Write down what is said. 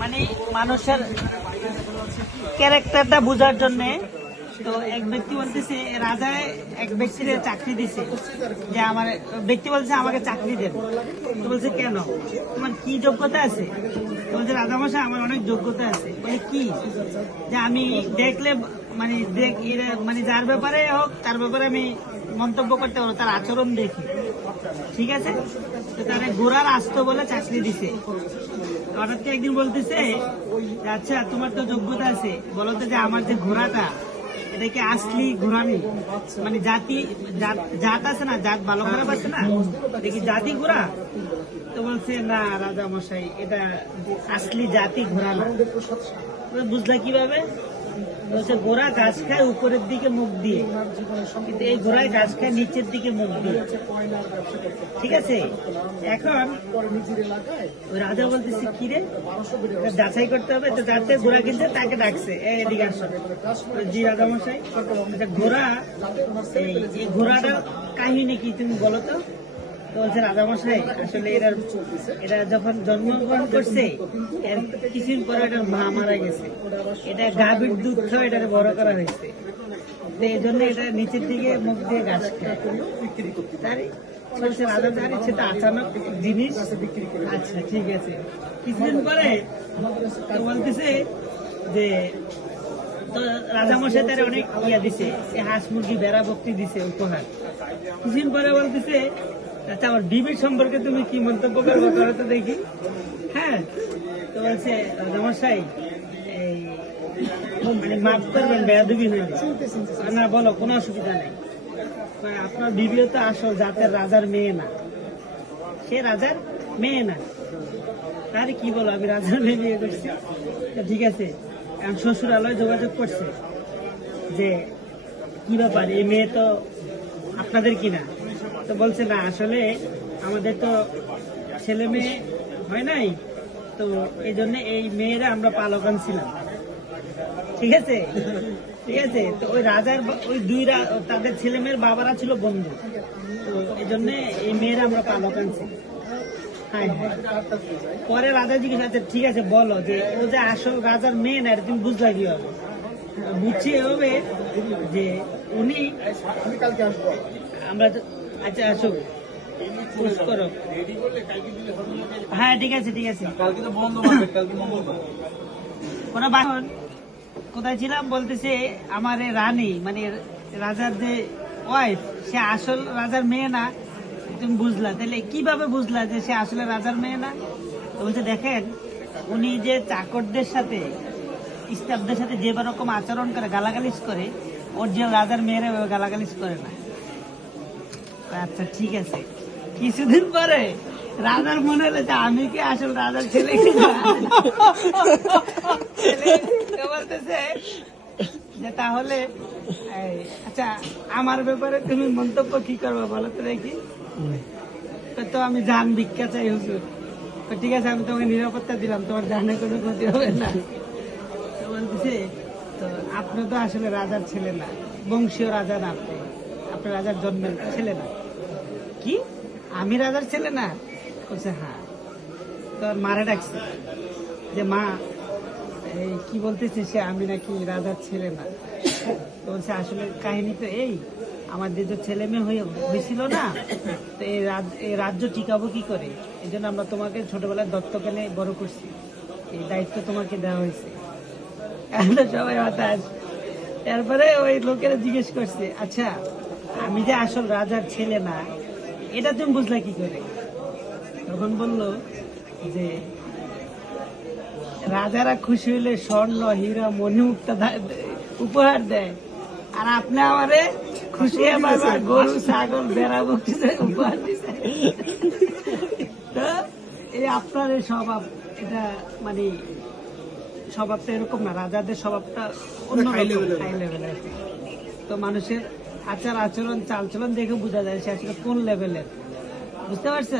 মানে মানুষের ক্যারেক্টারটা বোঝার জন্য তো এক ব্যক্তি বলতেছে, রাজায় এক ব্যক্তির চাকরি দিছে যে আমার ব্যক্তি বলছে, আমাকে চাকরি দেন। তো বলছে, কেন? তোমার কি যোগ্যতা আছে? বলছে, রাজামশাই, আমার অনেক যোগ্যতা আছে। বলে, কি? যে আমি দেখলে মানে দেখ মানে যার ব্যাপারে হোক, তার ব্যাপারে আমি মন্তব্য করতে পারব তার আচরণ দেখি। ঠিক আছে? তো তারা ঘোড়ার আসতো বলে চাকরি দিছে। হঠাৎ একদিন বলতেছে আচ্ছা তোমার তো যোগ্যতা আছে। বলো যে আমার যে ঘোড়াটা, এটা কি আসলি ঘোড়া নেই মানে জাতি, জাত- আছে না? জাত ভালো খারাপ আছে না? কি জাতি ঘোরা তো বলছে, না রাজা মশাই এটা আসলি জাতি ঘোড়া না। বুঝলা কীভাবে? বলছে ঘোড়া ঘাস খায়, উপরের দিকে মুখ দিয়ে। কিন্তু এই ঘোড়ায় ঘাস খায়, নিচের দিকে মুখ দিয়ে। ঠিক আছে? এখন রাজা বলতেছে, কি রে? যাচাই করতে হবে, তো যাতে ঘোড়া কিনতে তাকে ডাকছে। এদিকে আসো। জি রাজা মশাই ঘোড়া এই ঘোড়াটার কাহিনী কি তুমি বলো তো? বলছে রাজামশাই আসলে যখন জন্মগ্রহণ করছে, এর কিছুদিন পরে এটার মা মারা গেছে। এটা গাভীর দুধ খাওয়া এটাকে বড় করা হয়েছে। এই জন্য এটা নিচের দিকে মুখ দিয়ে গাছ খায়। রাজা আচ্ছা যে, তো রাজামশাই তার অনেক ইয়া দিছে হাঁস মুরগি বেড়া বক্তি দিছে, উপহার। কিছুদিন পরে বলতেছে আচ্ছা আমার বিবি সম্পর্কে তুমি কি মন্তব্য করব করো তো দেখি। হ্যাঁ তো বলছে এই মানে মাফ করবেন, বেয়াদবি না, বলো, কোনো অসুবিধা নেই। আপনার বিবিও তো আসল জাতের রাজার মেয়ে না। সে রাজার মেয়ে না। আরে কি বলো, আমি রাজার মেয়ে বিয়ে করছি ঠিক আছে এখন শ্বশুরালয় যোগাযোগ করছে যে, কি ব্যাপার, এই মেয়ে তো আপনাদের কিনা? তো বলছে না আসলে আমাদের তো ছেলে মেয়ে হয় নাই। তো এই জন্য এই মেয়েরা আমরা পালকান ছিলাম। ঠিক আছে? ঠিক আছে? তো ওই রাজার ওই দুই তাদের ছেলে মেয়ের বাবারা ছিল বন্ধু। তো এই জন্য এই মেয়েরা আমরা পালক আনছি হ্যাঁ হ্যাঁ। পরে রাজা জিজ্ঞেস আচ্ছা ঠিক আছে বলো যে ও যে আসল রাজার মেয়ে না তুমি বুঝলা কি হবে বুঝছি এভাবে যে উনি আমরা আচ্ছা আসো করো। হ্যাঁ ঠিক আছে ঠিক আছে। কালকে তো বন্ধ কালকে মঙ্গলবার। কোনো বাহন? কোথায় ছিলাম বলতেছে আমার রানী মানে রাজার যে ওয়াইফ সে আসল রাজার মেয়ে না। তুমি বুঝলা। তাহলে কীভাবে বুঝলা যে সে আসলে রাজার মেয়ে না? বলছে দেখেন উনি যে চাকরদের সাথে স্টাফদের সাথে যে রকম আচরণ করে গালাগালিজ করে ওর যে রাজার মেয়েরা গালাগালিজ করে না। আচ্ছা ঠিক আছে। কিছুদিন পরে রাজার মনে হলো যে আমি কি আসল রাজার ছেলে বলতেছে যে তাহলে আচ্ছা আমার ব্যাপারে তুমি মন্তব্য কি করবে বলো তো দেখি। তো আমি জান ভিক্ষা চাই হুজুর। তো ঠিক আছে, আমি তোমাকে নিরাপত্তা দিলাম, তোমার জানে কোনো ক্ষতি হবে না। তো বলতেছে, তো আপনি তো আসলে রাজার ছেলে না, বংশীয় রাজা না আপনি। আপনি রাজার জন্মের ছেলে না। কি? আমি রাজার ছেলে না। বলছে হ্যাঁ। তোর মারা ডাকছে। যে, মা, এই কি বলতেছে সে আমি নাকি রাজার ছেলে না। তো বলছে, আসলে কাহিনী তো এই, আমার যে ছেলে মেয়ে হয়ে, হয়েছিল না, তো এই এই রাজ্য টিকাবো কি করে? এই জন্য আমরা তোমাকে ছোটবেলায় দত্তক এনে বড় করছি। এই দায়িত্ব তোমাকে দেওয়া হয়েছে। সবাই হতাশ। তারপরে ওই লোকেরা জিজ্ঞেস করছে আচ্ছা আমি যে আসল রাজার ছেলে না এটা তুমি বুঝলা কি করে? তখন বলল যে রাজারা খুশি হইলে স্বর্ণ হীরা মণিমুক্তা উপহার দেয়। আর আপনি আমারে খুশি আমার গরু ছাগল বেড়া বকছে উপহার তো এই আপনার এই স্বভাব এটা মানে স্বভাবটা এরকম না রাজাদের স্বভাবটা অন্য হাই লেভেলের তো মানুষের আচার আচরণ চালচলন দেখে বোঝা যায় সে আসলে কোন লেভেলের বুঝতে পারছ?